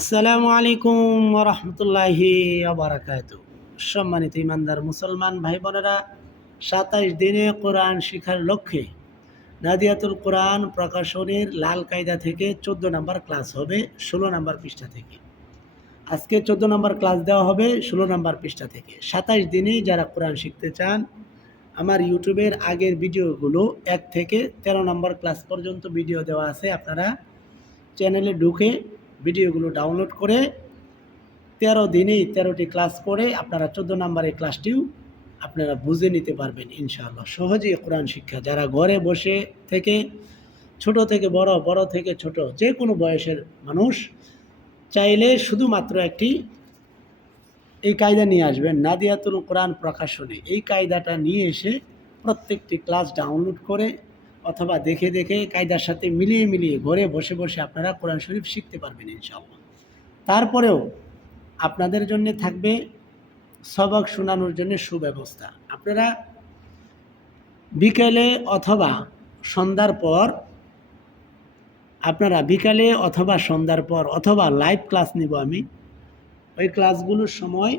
আসসালামু আলাইকুম রহমতুল্লাহি আবরাকাত সম্মানিত ইমানদার মুসলমান ভাই বোনেরা, সাতাইশ দিনে কোরআন শিখার লক্ষ্যে নাদিয়াতুল কোরআন প্রকাশনীর লাল কায়দা থেকে চোদ্দ নম্বর ক্লাস হবে ষোলো নম্বর পৃষ্ঠা থেকে। আজকে চোদ্দ নম্বর ক্লাস দেওয়া হবে ষোলো নম্বর পৃষ্ঠা থেকে। সাতাইশ দিনেই যারা কোরআন শিখতে চান, আমার ইউটিউবের আগের ভিডিওগুলো এক থেকে তেরো নম্বর ক্লাস পর্যন্ত ভিডিও দেওয়া আছে, আপনারা চ্যানেলে ঢুকে ভিডিওগুলো ডাউনলোড করে তেরো দিনেই তেরোটি ক্লাস করে আপনারা চোদ্দ নম্বরের ক্লাসটিও আপনারা বুঝে নিতে পারবেন, ইনশাআল্লাহ। সহজেই কোরআন শিক্ষা, যারা ঘরে বসে থেকে, ছোট থেকে বড় বড় থেকে ছোট, যে কোনো বয়সের মানুষ চাইলে শুধুমাত্র একটি এই কায়দা নিয়ে আসবেন, নাদিয়াতুল কোরআন প্রকাশনে। এই কায়দাটা নিয়ে এসে প্রত্যেকটি ক্লাস ডাউনলোড করে অথবা দেখে দেখে কায়দার সাথে মিলিয়ে মিলিয়ে ঘরে বসে বসে আপনারা কোরআন শরীফ শিখতে পারবেন ইনশাআল্লাহ। তারপরেও আপনাদের জন্য থাকবে সবক শোনানোর জন্য সুব্যবস্থা। আপনারা বিকেলে অথবা সন্ধ্যার পর আপনারা বিকালে অথবা সন্ধ্যার পর অথবা লাইভ ক্লাস নিব আমি। ওই ক্লাসগুলোর সময়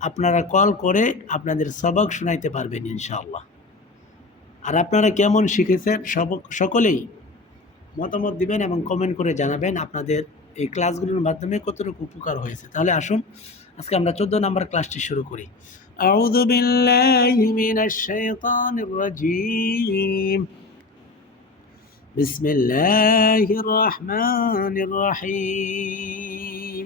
আপনারা কল করে আপনাদের সবক শোনাইতে পারবেন ইনশাআল্লাহ। আর আপনারা কেমন শিখেছেন সব সকলেই মতামত দিবেন এবং কমেন্ট করে জানাবেন আপনাদের এই ক্লাসগুলোর মাধ্যমে কতটুকু উপকার হয়েছে তাহলে আসুন আজকে আমরা চোদ্দ নম্বর ক্লাসটি শুরু করি أعوذ بالله من الشيطان الرجيم بسم الله الرحمن الرحيم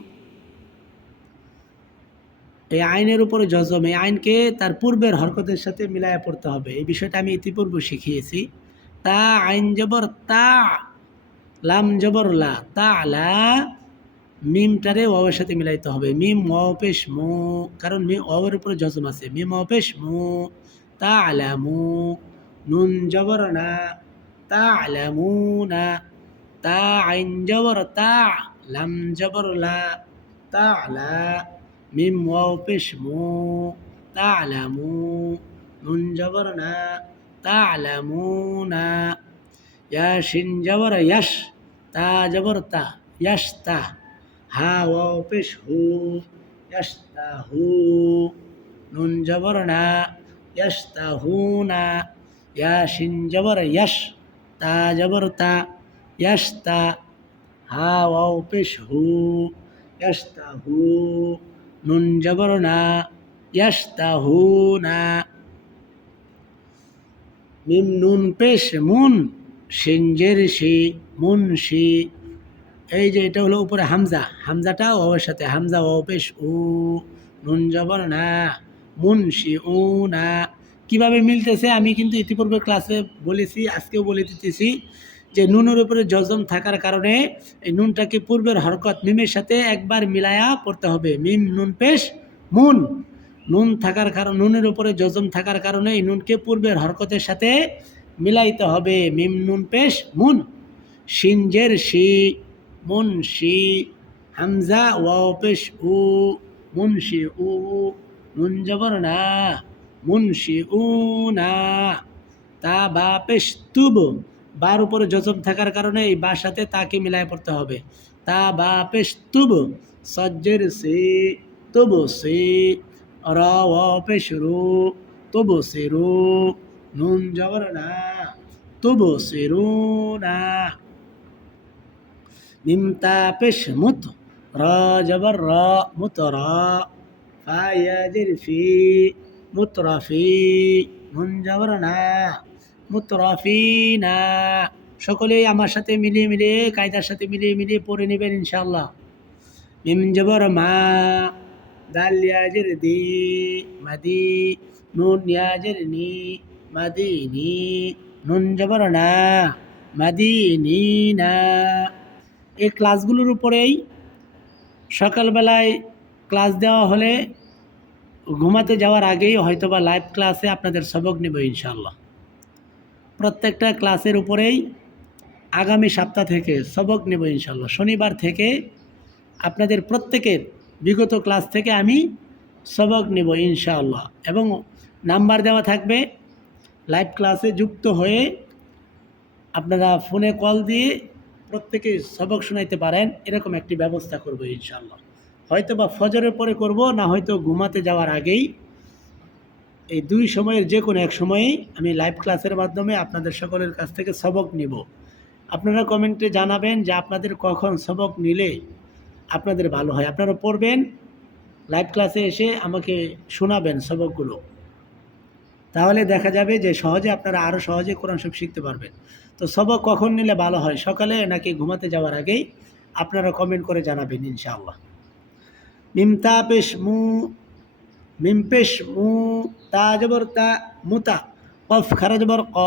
এই আইনের উপরে জজম, এই আইনকে তার পূর্বের হরকতের সাথে মিলায়া পড়তে হবে। এই বিষয়টা আমি ইতিপূর্বে শিখিয়েছি। তা আইন জবর তা, লাম জবর লা, তা লা, মিমটারে ওয়ের সাথে মিলাইতে হবে। মিম অপেশ মু, কারণ মিম ওয়ের উপরে জজম আছে। মিম অপেশ মু, তা আলামু নুন জবর না, তা আলামু না, তা আইন জবর তা, লাম জবর লা, তা লা মিম ওয়াও পেশ মু তালামু নুন জবর না তালামুনা ইয়া শিন জবর ইয়াশ তা জবর তা ইয়াশ তা হা ওয়াও পেশ হু ইয়াশ তা হু নুন জবর না ইয়াশ তা হু না ইয়া শিন জবর ইয়াশ তা জবর তা ইয়াশ তা হা ওয়াও পেশ হু ইয়াশ তা হু নুন জবর না ইয়াস্তাহুনা মিম নুন পেশ মুন সিনজের সি এই যে এটা হলো উপরে হামজা, হামজাটা ওর সাথে, হামজা ও পেশ উ নুন জবর না মুন উ না কীভাবে মিলতেছে আমি কিন্তু ইতিপূর্বে ক্লাসে বলেছি, আজকেও বলে দিতেছি। যে নুনের উপরে জজম থাকার কারণে এই নুনটাকে পূর্বের হরকত মিমের সাথে একবার মিলায়া পড়তে হবে। মিম, নুন, পেশ, মুন। নুন থাকার কারণ, নুনের উপরে জজম থাকার কারণে এই নুনকে পূর্বের হরকতের সাথে মিলাইতে হবে। মিম, নুন, পেশ, মুন। সিনজের শি, মুন, শি, হামজা, ওয়াও, পেশ, উ মুনশি উ, নুন জবর না মুনশি উ, না। তা, বা, পেশ, তুব। বার উপরে জজম থাকার কারণে এই বার সাথে তাকে মিলায় পড়তে হবে। তা বা পেশ তুব, সজ্জের সে তুব সে র পেশ রু, তুব সে রু, নুন জবর না, তুব সে রু না। মিমতা পেশ মুত, র জবর র, মুত র, ফায়াজির ফি, নুন জবর না। মুতরফিনা। সকলেই আমার সাথে মিলিয়ে মিলিয়ে, কায়দার সাথে মিলিয়ে মিলিয়ে পড়ে নেবেন ইনশাল্লাহ মিম জবর মা, দাল দি, মাদি, নুন নি নুন জবর না, মাদিনি না। এই ক্লাসগুলোর উপরেই সকালবেলায় ক্লাস দেওয়া হলে ঘুমাতে যাওয়ার আগেই হয়তোবা লাইভ ক্লাসে আপনাদের সবক নেব ইনশাল্লাহ প্রত্যেকটা ক্লাসের উপরেই আগামী সপ্তাহ থেকে সবক নেব ইনশাল্লাহ শনিবার থেকে আপনাদের প্রত্যেকের বিগত ক্লাস থেকে আমি সবক নেব ইনশাআল্লাহ। এবং নাম্বার দেওয়া থাকবে, লাইভ ক্লাসে যুক্ত হয়ে আপনারা ফোনে কল দিয়ে প্রত্যেকে সবক শোনাইতে পারেন, এরকম একটি ব্যবস্থা করব ইনশাল্লাহ হয়তো বা ফজরের পরে করব, না হয়তো ঘুমাতে যাওয়ার আগেই এই দুই সময়ের যে কোনো এক সময়েই আমি লাইভ ক্লাসের মাধ্যমে আপনাদের সকলের কাছ থেকে সবক নিব। আপনারা কমেন্টে জানাবেন যে আপনাদের কখন সবক নিলে আপনাদের ভালো হয়। আপনারা পড়বেন লাইভ ক্লাসে এসে আমাকে শোনাবেন সবকগুলো। তাহলে দেখা যাবে যে সহজে আপনারা আরও সহজে কোরআন সব শিখতে পারবেন। তো সবক কখন নিলে ভালো হয়, সকালে নাকি ঘুমাতে যাওয়ার আগেই আপনারা কমেন্ট করে জানাবেন ইনশাআল্লাহ। মিমতা পেশ মু মিম পেশ মু তা জবর তা মুতা কফ খারা জবর ক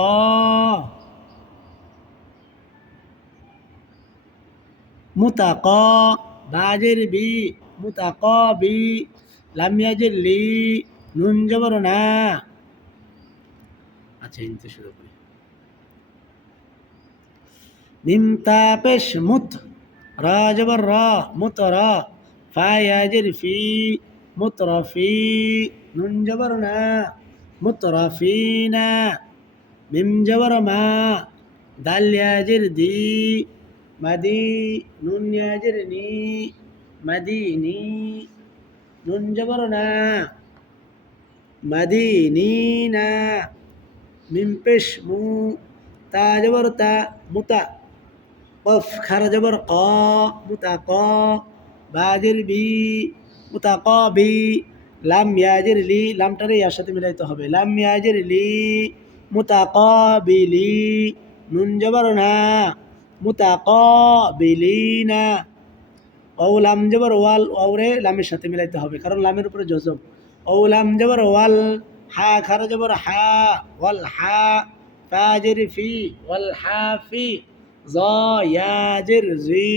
মুতা ক বাজের বি মুতা ক বি লামিয়াজের লি নুন জবর না আচ্ছা হিনতে শুরু করি মিম তা পেশ মুত রা জবর রা মুত রা ফায়াজের ফি মুতরফি নুন জবর না মুতরফিনা মিম জবর মা দাল ইয়াজের দি মাদি নুন ইয়াজের নি মাদিনি নুন জবর না মাদিনিনা মিম পেশ মু তা জবর তা মুতা কফ খারা জবর ক মুতা ক বাজের বি মুতা ক বি লাম ইয়াজের লি লামটারে ইয়ার সাথে মিলাইতে হবে লাম ইয়াজের লি মুতা ক বিলি নুন জবর না মুতা ক বিলিনা ও লাম জবর ওয়াল ওরে লামের সাথে মিলাইতে হবে, কারণ লামের উপরে জজম ও লাম জবর ওয়াল হা খারা জবর হা ওয়াল হা ফাজের ফি ওয়াল হা ফি জ ইয়াজের জি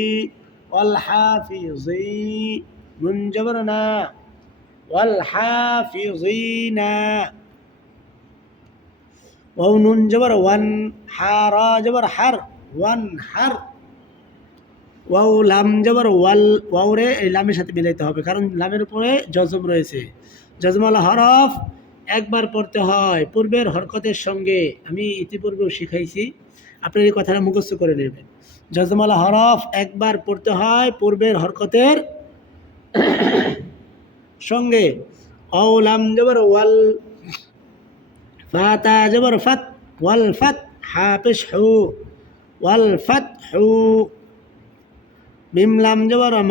ওয়াল হা ফি জি নুন জবর না ওয়াল হা ফি জিনা ওয়াও নুন জবর, ওয়ান হা, রা জবর, হার, ওয়ান হার। লাম ওয়াল রে, এই লামের সাথে মিলাইতে হবে, কারণ লামের উপরে জজম রয়েছে। জজমাল হরফ একবার পড়তে হয়, পূর্বের হরকতের সঙ্গে। আমি ইতিপূর্বেও শিখাইছি, আপনার এই কথাটা মুখস্থ করে নেবেন। জজমাল হরফ একবার পড়তে হয়, পূর্বের হরকতের সঙ্গে অও লাম জবর ওয়াল, ফাতা জবর ফাত, ওয়াল ফাত হাফিস হু, ওয়াল ফাত হু।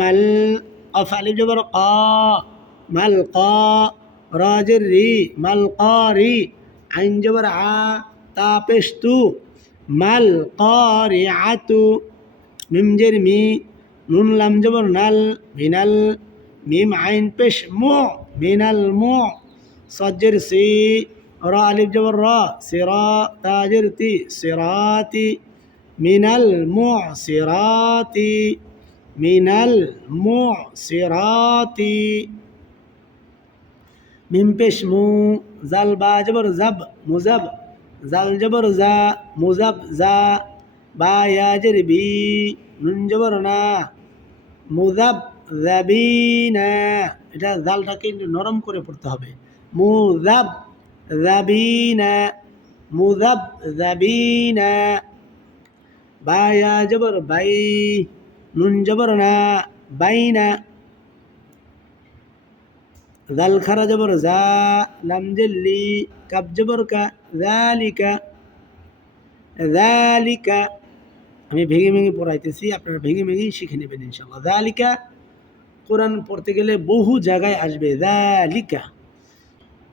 মাল অফ আলিফ জবর ক, মাল ক, রাজের রি, মাল ক রি, আইন জবর আ, তা তু, মাল ক রি আতু মিম জের মি নুন লাম জবর নাল মিনাল মিম আইন পেশ মু মিনাল মু সজ্জের সি রা আলিফ জবর র সিরা তাজের তি সিরাতি মিনাল মু সিরাতি মিনাল মু সিরাতি মিম পেশ মু জাল বা জবর জাব মুজাব জাল জবর জাবিনা এটা জালটাকে নরম করে পড়তে হবে। মুজাব জাবিনা মুজাব জাবিনা জবর বাই, নুন জবর না, বাইনা। জাল খারা জবর জা, লাম জেল্লি কাব জবর কা, জালিকা। জালিকা। আমি ভেঙে ভেঙে পড়াইতেছি, আপনারা ভেঙে ভেঙেই শিখে নেবেন ইনশাল্লাহ জালিকা কোরআন পড়তে গেলে বহু জায়গায় আসবে। জালিকা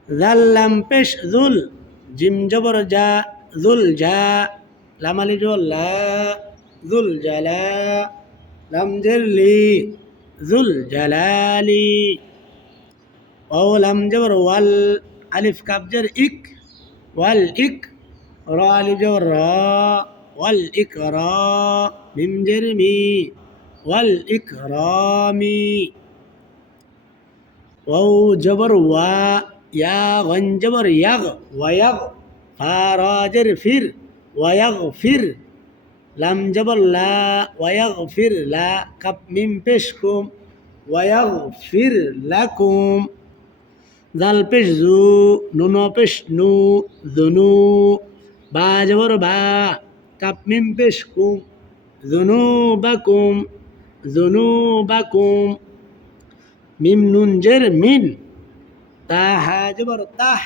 জাল্লাম পেশ জুল জিম জবর যা জুল যা লামালি জুল জালা লাম জেল্লি জুল জালালি ও লাম জবর ওয়াল আলিফ কাবজের ইক ওয়াল ইক র আলিফ জবর র ওয়াল ইক ওয়াল ইক রামি ওয়াও জবর ওয়া ইয়া গন জবর ইয়াগ ওয়ায়াগ ফা রা জের ফির ওয়ায়াগ ফির লাম জবর লা ওয়ায়াগ ফির লা কাপ মিম পেশ কুম ওয়ায়াগ ফির লাকুম জাল পেশ জু নুন পেশ নু জুনু বা জবর বা কাপ মিম পেশ কুম জুনুবাকুম মিম নুন মিন তাহা জবর তাহ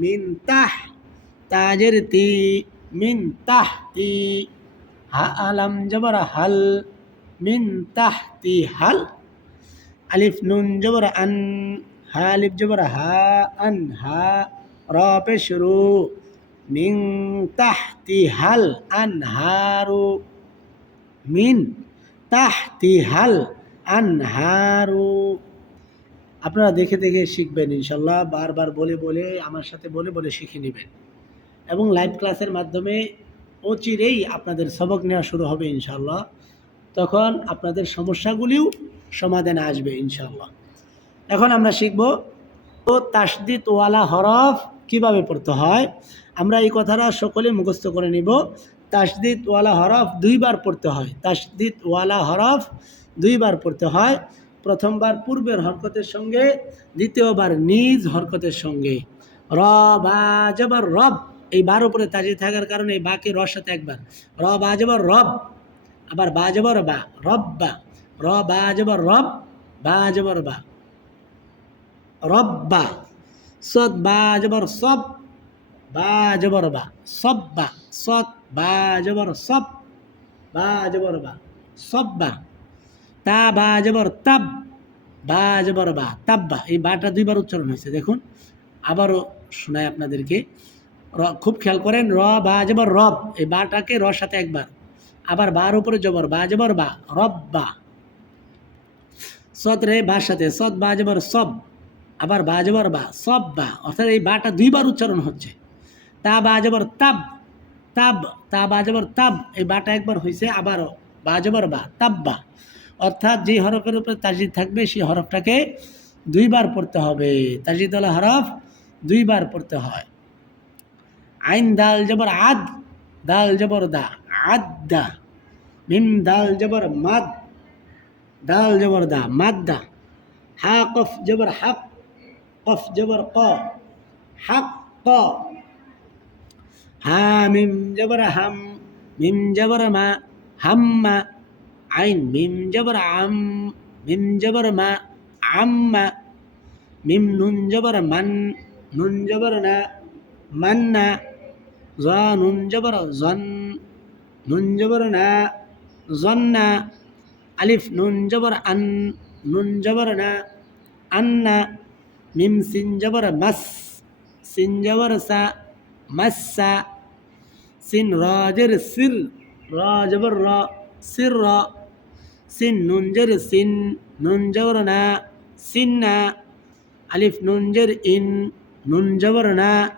মিন তাহ তাজের তি মিন তাহ তি হা আলাম জবর হাল মিন তাহ তি হাল আলিফ নুন জবর আন হা আলিফ জবর হা আন হা র পেশ রু মিন তাহতি হাল আনহারু মিন তাহতি হাল আনহারু। আপনারা দেখে দেখে শিখবেন ইনশাল্লাহ, বারবার বলে বলে, আমার সাথে বলে বলে শিখে নেবেন। এবং লাইভ ক্লাসের মাধ্যমে অচিরেই আপনাদের সবক নেওয়া শুরু হবে ইনশাল্লাহ। তখন আপনাদের সমস্যাগুলিও সমাধানে আসবে ইনশাল্লাহ। এখন আমরা শিখব, ও তাসদিত ওয়ালা হরফ কীভাবে পড়তে হয়? আমরা এই কথাটা সকলে মুখস্থ করে নিব। তাসদিত ওয়ালা হরফ দুইবার পড়তে হয়। তাসদিত ওয়ালা হরফ দুইবার পড়তে হয়। প্রথমবার পূর্বের হরকতের সঙ্গে, দ্বিতীয়বার নিজ হরকতের সঙ্গে। র, বা রব। এই বার উপরে তাজি থাকার কারণে এই বাকে রর সাথে একবার। র, বা রব। আবার বা, জবর, বা, রব, বা। র, বা রব। বা, জবর, বা। সদ বা, জবর, সব। বা জবর বা, সব বা সদ বা জবর, সব বা জবর বা, সব বা, তা বা জবর, তাব বা জবর বা তাব্বা এই বাটা দুইবার উচ্চারণ হয়েছে, দেখুন। আবারও শোনাই আপনাদেরকে। র, খুব খেয়াল করেন, র, বা জবর, রব। এই বাটাকে র সাথে একবার। আবার বার উপরে জবর, বা জবর, বা, রব, বা। সদ রে বার সাথে সদ বা, জবর, সব। আবার বা, জবর, বা, সব, বা। অর্থাৎ এই বাটা দুইবার উচ্চারণ হচ্ছে। তা বা জবর তাব তাব তা বা জবর তাব, এই বাটা একবার হয়েছে আবারও বা জবর বা, তাব্বা। অর্থাৎ যে হরফের উপরে তাজিদ থাকবে, সেই হরফটাকে দুইবার পড়তে হবে। তাজিদ আলা হরফ, দুইবার পড়তে হয়। আইন দাল জবর আদ, দাল জবর দা, আদ দা। মিম দাল জবর মাদ, দাল জবর দা মাদ্দা হা, কফ জবর হাক, কফ জবর ক, হাক, ক। হা মিম জবর হাম, মিম জবর মা হাম্মা আইন মিম জবর আম, মিম জবর মা আম্মা মিম নুন জবর মান, নুন জবর না মান্না জ নুন জবর জন, নুন জবর না জন্না আলিফ নুন জবর আন, নুন জবর না আন্না মিম সিন জবর মাস, সিন জবর সা মাসা সিন রাজের সির রা জবর রা সির রা সিন নুন জের সিন আলিফ নুন জের ইন নুন জবর না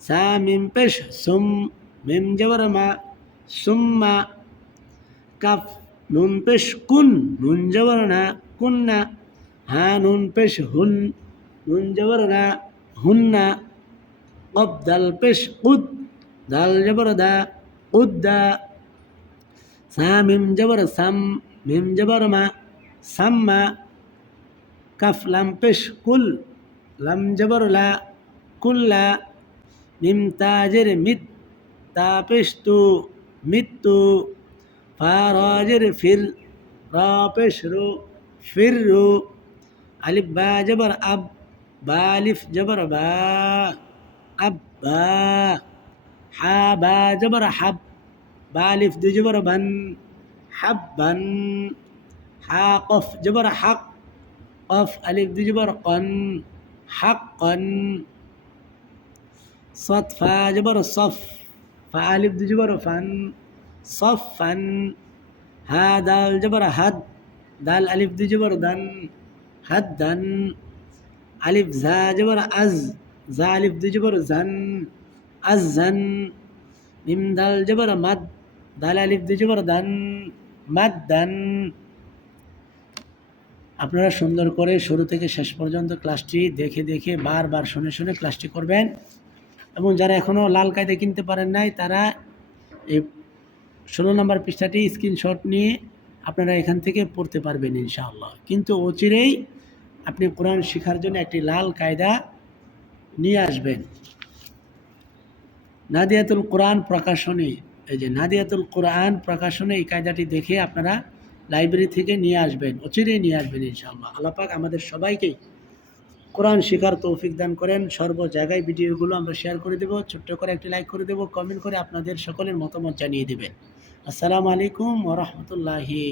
সা মিম সুম মিম সুম্মা কাফ নুন পেশ কুন নুন হা হুন্না কব পেশ উদ দাল জবর দা সা মিম জবর সাম মিম জবর মা সাম্মা কাফ লাম পেশ কুল লাম জবর লা কুল্লা মিম তাজের মিত তা ফির রু আলিফ বা জবর আব বা আলিফ জবর বা أبا حابا جبر حب. بالف دي جبر بن. حبا. حاقف جبر حق. قف ألف دي جبر قن. حقا. صد فا جبر صف. فألف دي جبر فن. صفا. ها دال جبر هد. دال ألف دي جبر دن. هدا ألف زا جبر أز. জা আলিফ দুই জবর জান আজ মিম দাল জবর মাদ দাল আলিফ দুই জবর দান মাদ দান আপনারা সুন্দর করে শুরু থেকে শেষ পর্যন্ত ক্লাসটি দেখে দেখে বারবার শুনে শুনে ক্লাসটি করবেন। এবং যারা এখনও লাল কায়দা কিনতে পারেন নাই, তারা এই ষোলো নম্বর পৃষ্ঠাটি স্ক্রিনশট নিয়ে আপনারা এখান থেকে পড়তে পারবেন ইনশাআল্লাহ। কিন্তু অচিরেই আপনি কোরআন শেখার জন্য একটি লাল কায়দা নিয়ে আসবেন। নাদিয়াতুল কোরআন প্রকাশনী, এই যে নাদিয়াতুল কোরআন প্রকাশনে এই কায়দাটি দেখে আপনারা লাইব্রেরি থেকে নিয়ে আসবেন, অচিরেই নিয়ে আসবেন ইনশাআল্লাহ। আল্লাপাক আমাদের সবাইকেই কোরআন শেখার তৌফিক দান করেন। সর্ব জায়গায় ভিডিওগুলো আমরা শেয়ার করে দেবো, ছোট্ট করে একটি লাইক করে দেবো, কমেন্ট করে আপনাদের সকলের মতামত জানিয়ে দেবেন। আসসালামু আলাইকুম ওরহমতুল্লাহি